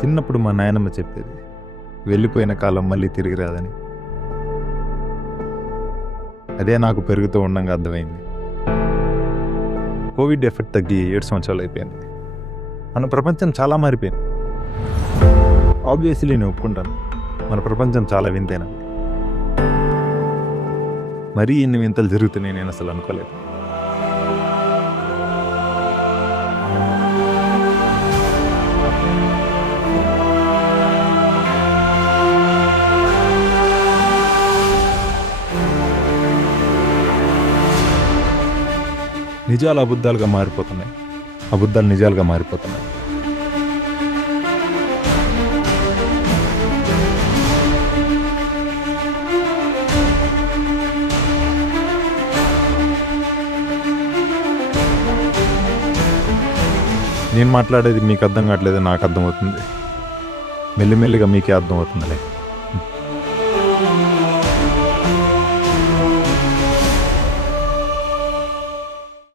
చిన్నప్పుడు మా నాయనమ్మ చెప్పేది, వెళ్ళిపోయిన కాలం మళ్ళీ తిరిగి రాదని. అదే నాకు పెరుగుతూ ఉండంగా అర్థమైంది. కోవిడ్ ఎఫెక్ట్ తగ్గి 7 సంవత్సరాలు అయిపోయింది. మన ప్రపంచం చాలా మారిపోయింది. ఆబ్వియస్లీ నేను ఒప్పుకుంటాను, మన ప్రపంచం చాలా వింతైన. మరీ ఇన్ని వింతలు జరుగుతున్నాయి నేను అసలు అనుకోలేదు. నిజాలు అబద్ధాలుగా మారిపోతున్నాయి, అబద్ధాలు నిజాలుగా మారిపోతున్నాయి. నేను మాట్లాడేది మీకు అర్థం కావట్లేదు, నాకు అర్థమవుతుంది. మెల్లిమెల్లిగా మీకే అర్థమవుతుందిలే.